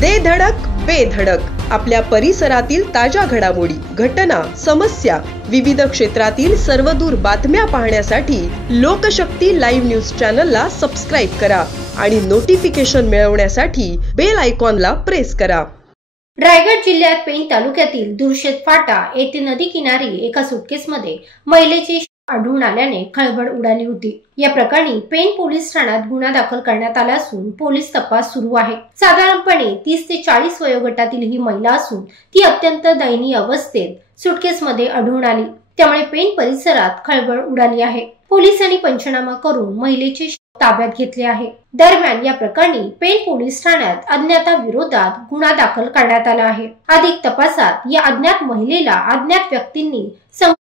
दे धडक बेधडक आपल्या परिसरातील ताज्या घडामोडी, घटना, समस्या, विविध क्षेत्रातील सर्वदूर बातम्या पाहण्यासाठी लोकशक्ती लाईव्ह न्यूज चॅनलला सबस्क्राईब करा आणि नोटिफिकेशन मिळवण्यासाठी बेल आयकॉनला प्रेस करा। रायगड जिल्ह्यात पेण तालुक्यातील दुर्शेत फाटा येथे नदी किनारी एका सुटकेसमध्ये महिलेचे आढळून आल्याने खळबळ उडाली होती। या प्रकरणी पेण पोलीस ठाण्यात गुन्हा दाखल करण्यात आला असून पोलीस तपास सुरू आहे। साधारणपणे 30 ते 40 वयोगटातील ही महिला असून ती अत्यंत दयनीय अवस्थेत सुटकेसमध्ये आढळून आली, त्यामुळे पेण परिसरात खळबळ उडाली आहे। पोलिसांनी पंचनामा करून महिलेचे ताब्यात घेतले आहे। दरम्यान या प्रकरणी पेण पोलीस ठाण्यात अज्ञाता विरोधात गुन्हा दाखल करण्यात आला आहे। अधिक तपासात या अज्ञात महिलेला अज्ञात व्यक्तींनी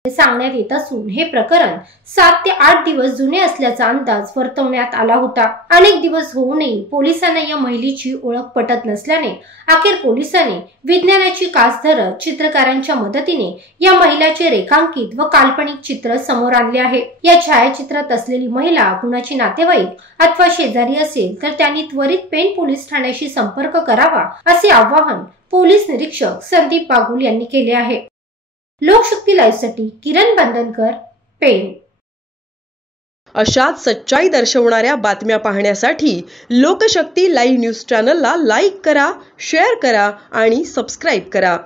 सांगण्यात येत असून हे प्रकरण 7 ते 8 दिवस जुने असल्याचा अंदाज वर्तवण्यात आला होता। अनेक दिवस होऊनही पोलिसांना या महिलेची ओळख पटत नसल्याने अखेर पोलिसांनी विज्ञानाची कास धरत चित्रकारांच्या मदतीने या महिलाचे रेखांकित व काल्पनिक चित्र समोर आणले आहे। या छायाचित्रात असलेली महिला कुणाची नातेवाईक अथवा शेजारी असेल तर त्यांनी त्वरित पेण पोलीस ठाण्याशी संपर्क करावा असे आवाहन पोलीस निरीक्षक संदीप बागुल यांनी केले आहे। लोकशक्ती लाईव्ह साठी किरण बंधनकर, पेण। अशाच सच्चाई दर्शवणाऱ्या बातम्या पाहण्यासाठी लोकशक्ती लाईव्ह न्यूज चॅनलला लाईक करा, शेअर करा आणि सबस्क्राईब करा।